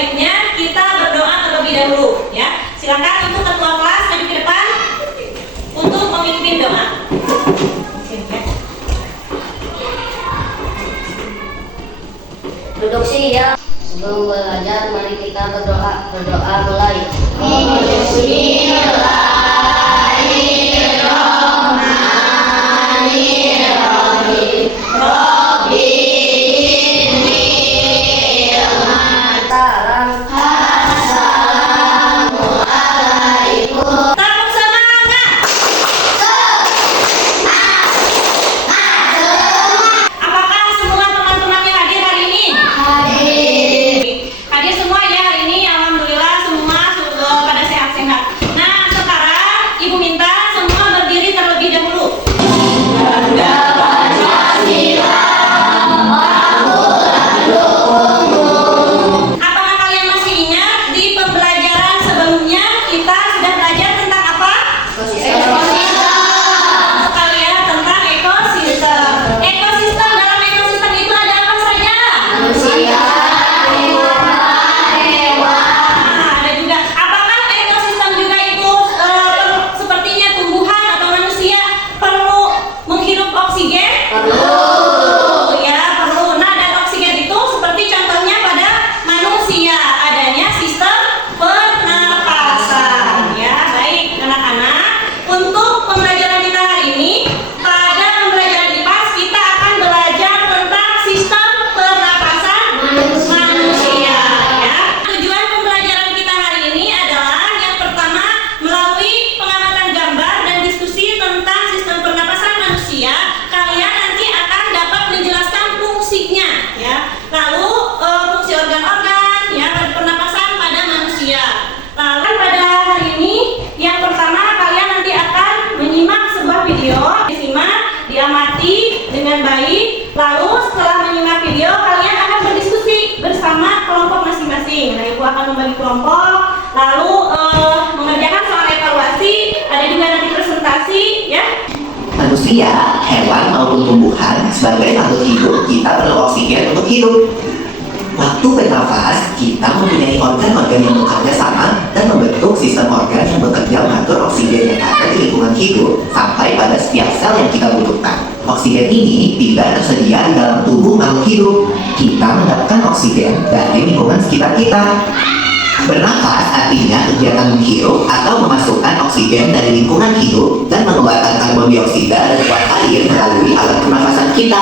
baiknya kita berdoa terlebih dahulu ya. Silakan untuk ketua kelas maju ke depan untuk memimpin doa. Duduk sih ya. Sebelum belajar mari kita berdoa. Berdoa mulai. Bismillahirrahmanirrahim. Rabbi inni ilman Assalamualaikum. Tepuk semangat. Apakah semua teman-teman yang hadir hari ini? Hadir semua ya hari ini. Alhamdulillah semua pada sehat-sehat. Nah sekarang ibu minta semua berdiri terlebih dahulu. Apakah kalian masih ingat di pembelajaran sebelumnya kita sudah belajar tentang apa? Sekalian tentang ekosistem. Ekosistem, dalam ekosistem itu ada apa saja? Ada juga. Apakah ekosistem juga itu sepertinya tumbuhan atau manusia perlu menghirup oksigen? Ya, perlu. Nah, dan oksigen itu seperti contohnya pada manusia adanya sistem pernapasan. Ya, baik anak-anak. Untuk pembelajaran kita hari ini, pada pembelajaran IPAS kita akan belajar tentang sistem pernapasan manusia. Ya. Tujuan pembelajaran kita hari ini adalah yang pertama melalui pengamatan gambar dan diskusi tentang sistem pernapasan manusia, kalian nanti akan dapat menjelaskan fungsinya, ya. Lalu fungsi organ-organ, ya, pada pernapasan pada manusia. Lalu pada hari ini yang pertama kalian nanti akan menyimak sebuah video, disimak, diamati dengan baik. Lalu setelah menyimak video kalian akan berdiskusi bersama kelompok masing-masing. Nah, ibu akan membagi kelompok, lalu mengerjakan soal evaluasi, ada juga nanti presentasi, ya. Manusia, hewan maupun tumbuhan sebagai makhluk hidup kita perlu oksigen untuk hidup. Waktu bernafas, kita mempunyai organ-organ yang bekerja sama dan membentuk sistem organ yang bekerja mengatur oksigen yang ada di lingkungan hidup sampai pada setiap sel yang kita butuhkan. Oksigen ini tidak tersedia di dalam tubuh makhluk hidup. Kita mendapatkan oksigen dari lingkungan sekitar kita. Bernafas artinya kegiatan menghirup atau memasukkan oksigen dari lingkungan hidup dan mengeluarkan karbon dioksida dan uap air melalui alat pernafasan kita.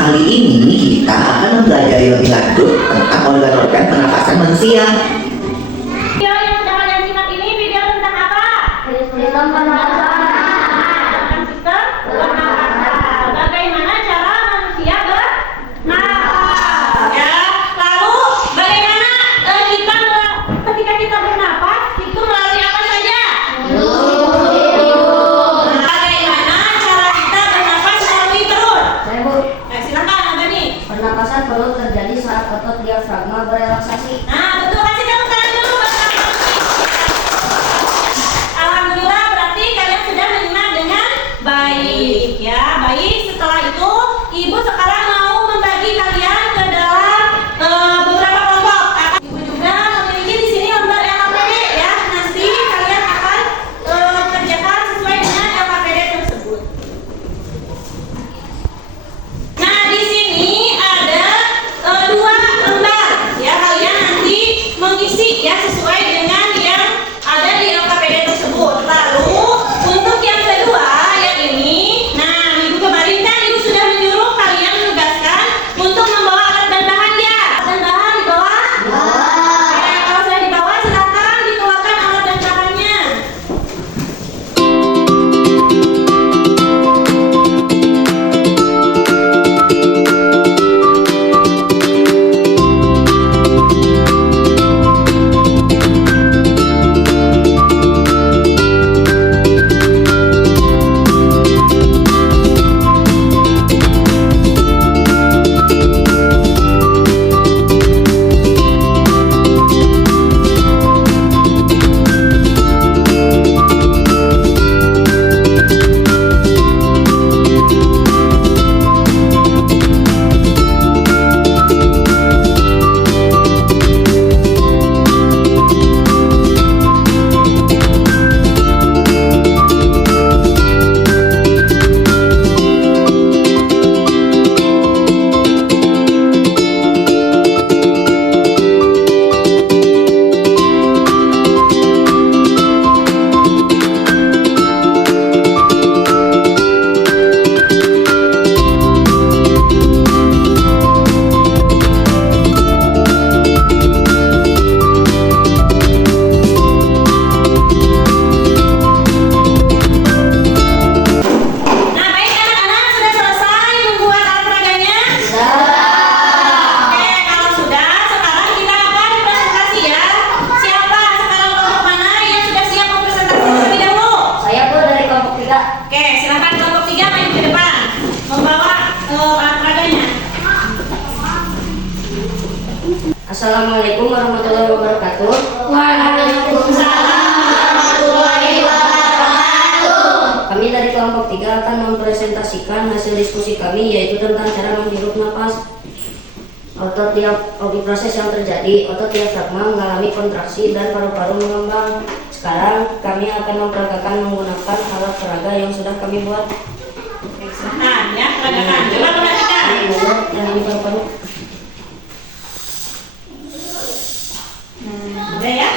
Kali ini kita akan mempelajari lebih lanjut tentang organ-organ pernafasan manusia. Video yang sudah kalian simak ini video tentang apa? Sistem pernapasan. Tentang sistem pernapasan. Bagaimana cara manusia bernafas, ya. Lalu bagaimana ketika kita bernafas itu melalui apa saja? Bagaimana cara kita bernafas melalui perut? Saya Bu, Nah, silakan Abani. pernapasan perlu terjadi saat otot diafragma berelaksasi. Nah, betul, kasih tepuk tangan dulu buat Abani. Alhamdulillah berarti kalian sudah menyimak dengan baik, ya. Baik, setelah itu ibu sekarang mau membagi kalian ke dalam beberapa kelompok. Ibu juga memiliki di sini lembar LKPD, ya. Nanti kalian akan kerjakan sesuai dengan LKPD tersebut. Nah, di sini ada dua lembar, ya. Kalian nanti mengisi, ya, sesuai dengan yang ada di LKPD tersebut. Lalu untuk yang kedua, yang ini, nah, minggu kemarin kan ibu sudah menyuruh kalian Assalamualaikum warahmatullahi wabarakatuh. Waalaikumsalam warahmatullahi wabarakatuh. Kami dari kelompok 3 akan mempresentasikan hasil diskusi kami, yaitu tentang cara menghirup napas. Otot proses yang terjadi, otot diafragma mengalami kontraksi dan paru-paru mengembang. Sekarang kami akan memperagakan menggunakan alat peraga yang sudah kami buat. Nah, ya, peragakan. Coba perhatikan. Yang ini paru-paru. Udah ya?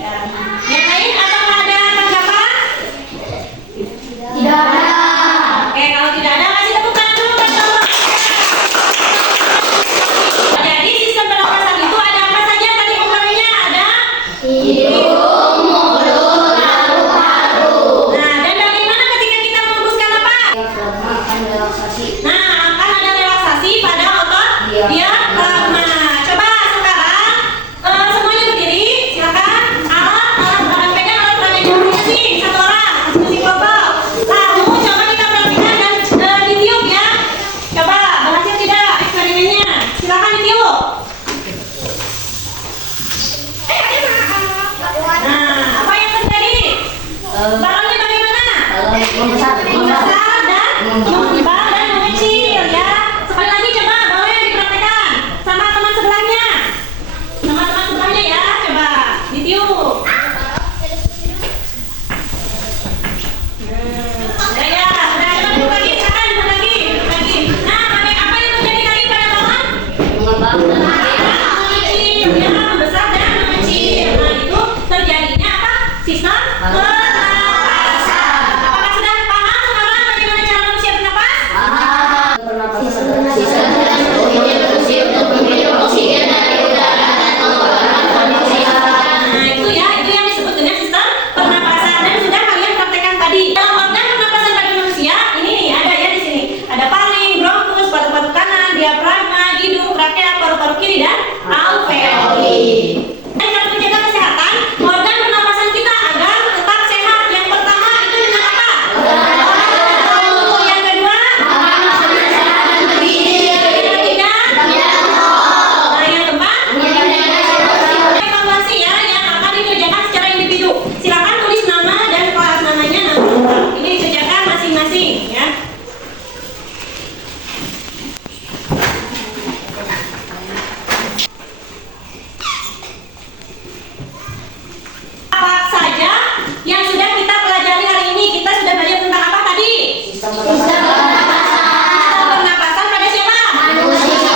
Dan yang lain apakah ada tanggapan? Tidak ada. Oke, kalau tidak ada kasih tepukan dulu kan teman. Jadi sistem pernapasan itu ada apa saja tadi utamanya? Ada hidung, mulut, paru-paru. Nah, dan bagaimana ketika kita menghembuskan napas? Diafragma akan relaksasi. Nah, akan ada relaksasi pada otot diafragma. Coba sekarang semuanya berdiri, silakan. Alat pegang alat peraga jarinya sih, satu orang, masing-masing kelompok. Lalu coba kita perhatikan dan ditiup ya. Coba berhasil tidak eksperimennya? Silakan ditiup. Nah, apa yang terjadi? Balonnya bagaimana? Membesar. Membesar dan mengembang dan mengecil ya. Sekali lagi coba boleh dipraktekkan sama teman sebelahnya. Sama teman sebelahnya ya, coba ditiup. Sudah ya, sudah coba ditiup lagi, silakan ditiup lagi. Nah, apa yang terjadi tadi pada balon? Mengembang dan Mengecil ya, membesar dan mengecil. Nah, itu terjadinya apa? Sistem pernapasan. Apakah sudah paham sekarang bagaimana cara manusia bernapas? pernapasan berfungsi untuk menghirup oksigen dari udara dan mengeluarkan karbon dioksida. Nah, itu ya, itu yang disebut dengan sistem pernapasan dan sudah kalian praktekkan tadi. Dalam organ pernapasan pada manusia, ini nih ada ya di sini. Ada paling, bronkus, paru-paru kanan, diafragma, hidung, trakea, paru-paru kiri dan alveoli. Dan cara menjaga kesehatan organ pernapasan kita agar tetap sehat. Yang pertama itu dengan apa? Yang kedua, yang ketiga, nah yang keempat, evaluasi ya yang akan dikerjakan secara individu. Silakan tulis nama dan kelas namanya nanti. Ini dikerjakan masing-masing ya. Apa saja yang sudah kita pelajari hari ini? Kita sudah belajar tentang apa tadi? Sistem pernapasan Sistem pernapasan pada siapa? manusia.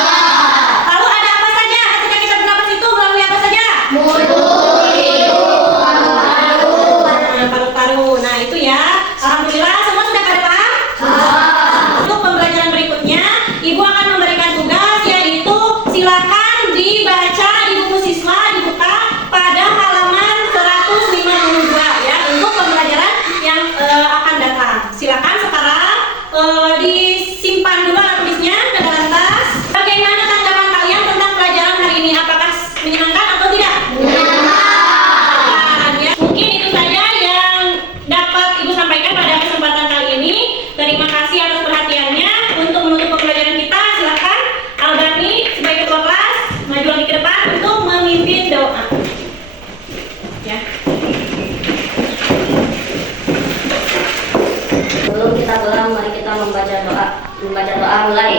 Lalu ada apa saja ketika kita bernapas itu melalui apa saja? Nah, paru-paru. Nah, itu ya. Alhamdulillah semua sudah pada paham? Untuk pembelajaran berikutnya, Ibu akan memberikan tugas yaitu silakan dibaca di buku siswa dibuka pada halaman 152 ya untuk pembelajaran yang akan datang. Silakan sekarang disimpan dulu alat tulisnya ke dalam tas. Bagaimana tanggapan kalian tentang pelajaran hari ini? Apakah menyenangkan atau tidak? Ya, mungkin itu saja yang dapat Ibu sampaikan pada kesempatan kali ini. Terima kasih atas perhatiannya. Untuk menutup pembelajaran kita, silakan Alberni sebagai ketua kelas maju lagi ke depan untuk memimpin doa. Ya. Sebelum kita pulang, mari kita membaca doa. Mulai.